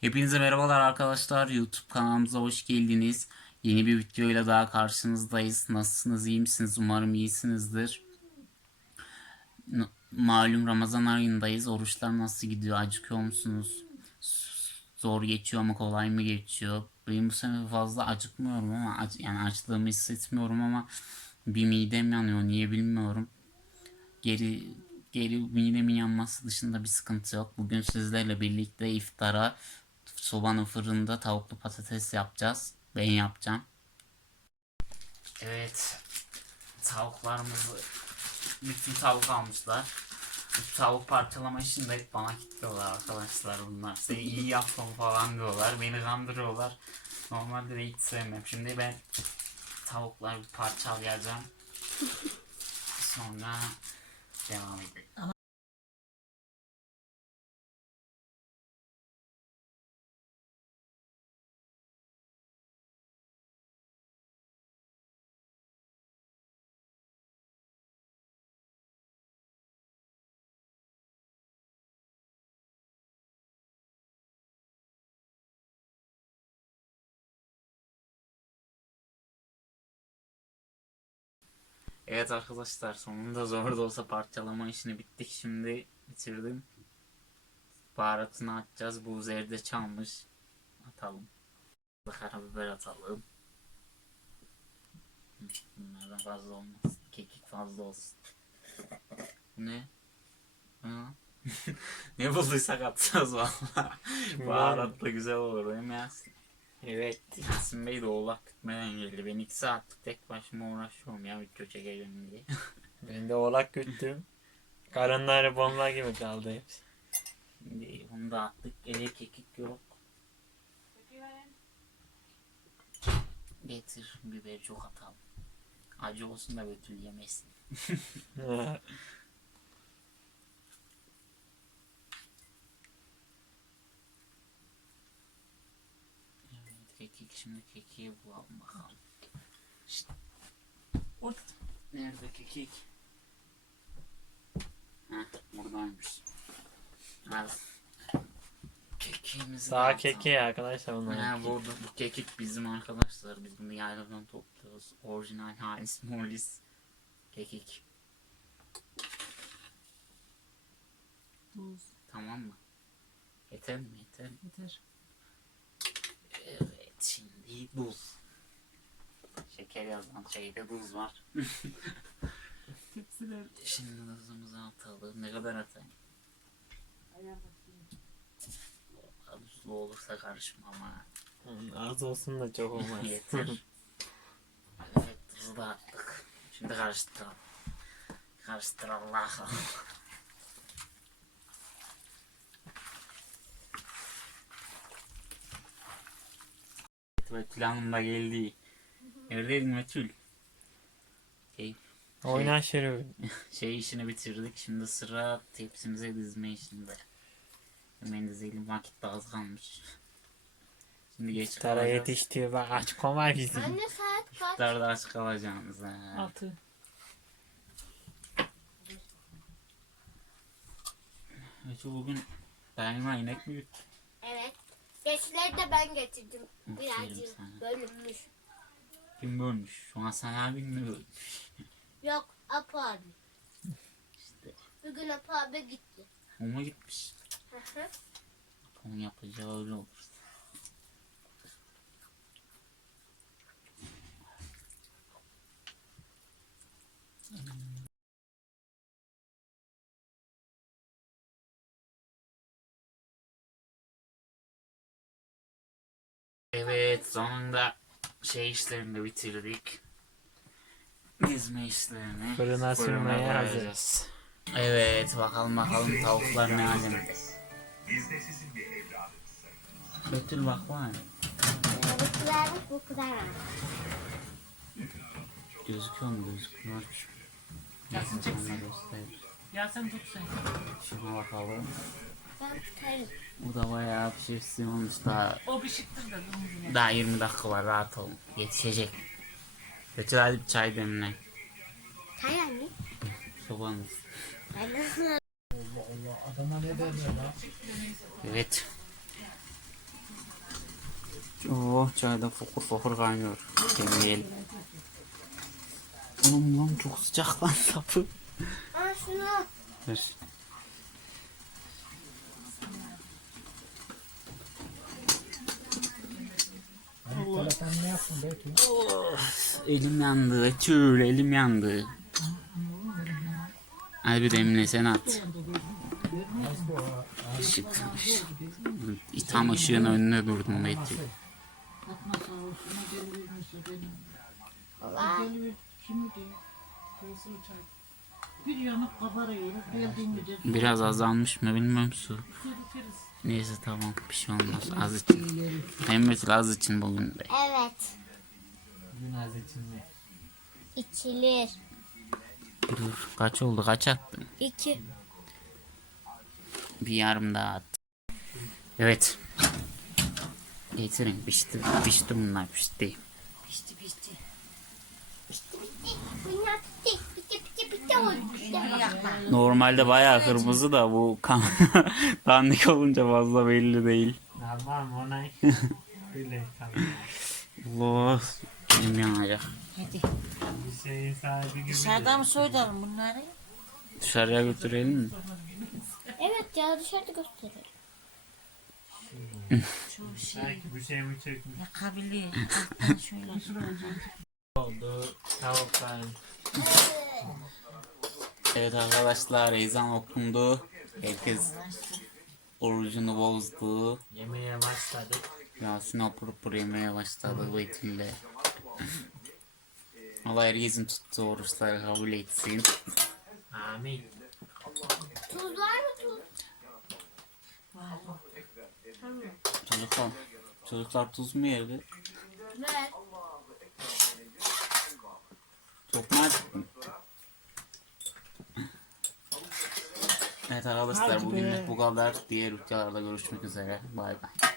Hepinize merhabalar arkadaşlar. YouTube kanalımıza hoş geldiniz. Yeni bir videoyla daha karşınızdayız. Nasılsınız? iyi misiniz? Umarım iyisinizdir. Malum Ramazan ayındayız. Oruçlar nasıl gidiyor? Acıkıyor musunuz? Zor geçiyor mu? Kolay mı geçiyor? Benim bu sene fazla acıkmıyorum ama ac- yani açlığımı hissetmiyorum ama bir midem yanıyor. Niye bilmiyorum. Geri geri midemin yanması dışında bir sıkıntı yok. Bugün sizlerle birlikte iftara sobanın fırında tavuklu patates yapacağız. Ben yapacağım. Evet. Tavuklarımızı bütün tavuk almışlar. Bu tavuk parçalama işinde hep bana kilitliyorlar arkadaşlar bunlar. Seni iyi yaptım falan diyorlar. Beni kandırıyorlar. Normalde de hiç sevmem. Şimdi ben tavukları parçalayacağım. Sonra devam edelim. Evet arkadaşlar sonunda zor da olsa parçalama işini bittik. Şimdi bitirdim. Baharatını atacağız. Bu zerde çalmış. Atalım. Karabiber atalım. Bunlardan fazla olmaz. Kekik fazla olsun. Ne? Ha? ne bulduysak atacağız valla. Baharat da güzel olur değil mi? Evet, Yasin Bey de oğlak gitmeden geldi. Ben iki saatlik tek başıma uğraşıyorum ya video çekelim diye. Ben de oğlak güttüm. Karınları bomba gibi kaldı hepsi. Şimdi onu da attık. Ele kekik yok. Getir biber çok atalım. Acı olsun da Betül yemesin. Evet kekik şimdi kekiği bulalım bakalım. İşte. Orada. Nerede kekik? Heh buradaymış. Al. Kekiğimizi Daha atalım. keki arkadaşlar onlar. Ha, bu, bu kekik bizim arkadaşlar. Biz bunu yayladan topluyoruz. Orijinal halis molis kekik. Tamam mı? Yeter mi? Yeter. Yeter. Evet şimdi buz. Şeker yazan şeyde buz var. Şimdi buzumuzu atalım. Ne kadar atayım? Buzlu olursa karışmam. Hı, Az olsun da çok olmaz. Yeter. evet tuzu da attık. Şimdi karıştıralım. Karıştır Allah'ım. Betül Hanım da geldi. Neredeydin Betül? Şey, Oyna şirin. şey işini bitirdik. Şimdi sıra tepsimize dizme işinde. Hemen dizelim. Vakit de az kalmış. Şimdi geç Tara kalacağız. yetişti bak aç koma bizim. Anne saat kaç? İftarda aç kalacağımız ha. Altı. Betül bugün daima inek mi yuttu? Geçleri de ben getirdim. Birazcık sana. bölünmüş. Kim bölmüş? Şu an sen abin mi bölmüş? Yok Apo abi. İşte Bugün Apo abi gitti. o mu gitmiş? Hı hı. Onun yapacağı öyle olur. Evet sonunda şey işlerini de bitirdik. Dizme işlerini. Fırına sürmeye hazır. koyacağız. Evet bakalım bakalım tavuklar ne alemde. Biz de sizin bir evladınız. Betül bak var. Bu kadarmış bu kadar var. Gözüküyor mu gözükmüyor. Yasin çeksin. göster. Ya sen tut sen. Şuna bakalım. Ben tutarım. Bu da bayağı pişirsin olmuş daha. O pişiktir de dumuzunu. Daha 20 dakika var rahat olun. Yetişecek. Betül hadi bir çay demle. Çay anne. Sobanız. Ben nasıl Evet. Oh çayda fokur fokur kaynıyor. Demeyelim. Oğlum lan çok sıcak lan sapı. Aa şunu. Ver. Oh, elim yandı. Çür elim yandı. Hadi bir demle sen at. Işık. Tam ışığın önüne durdum. Geldiğimde Biraz azalmış mı bilmiyorum su. Neyse tamam bir şey olmaz az için. Mehmet az için bugün de. Evet. Bugün az içinde. İçilir. Dur kaç oldu kaç attın? İki. Bir yarım daha at. Evet. Getirin pişti pişti bunlar pişti. Pişti pişti. Normalde bayağı kırmızı da bu kan dandik olunca fazla belli değil. Allah elim yanacak. Hadi. Dışarıda mı soydalım bunları? Dışarıya götürelim mi? Evet ya dışarıda gösterir. Şu şey. Belki bu şey mi çekmiş? Yakabilir. Şöyle. Oldu. Tavuklar. Evet arkadaşlar ezan okundu. Herkes orucunu bozdu. Yemeğe başladık. Yasin apır apır yemeye başladı Betül'le. Allah herkesin tuttuğu oruçları kabul etsin. Amin. Tuz var mı tuz? Çocuklar, çocuklar tuz mu yedi? Ver. Çok mu acıktın? Arkadaşlar bugünlük bu kadar. Diğer ülkelerde görüşmek üzere. Bay bay.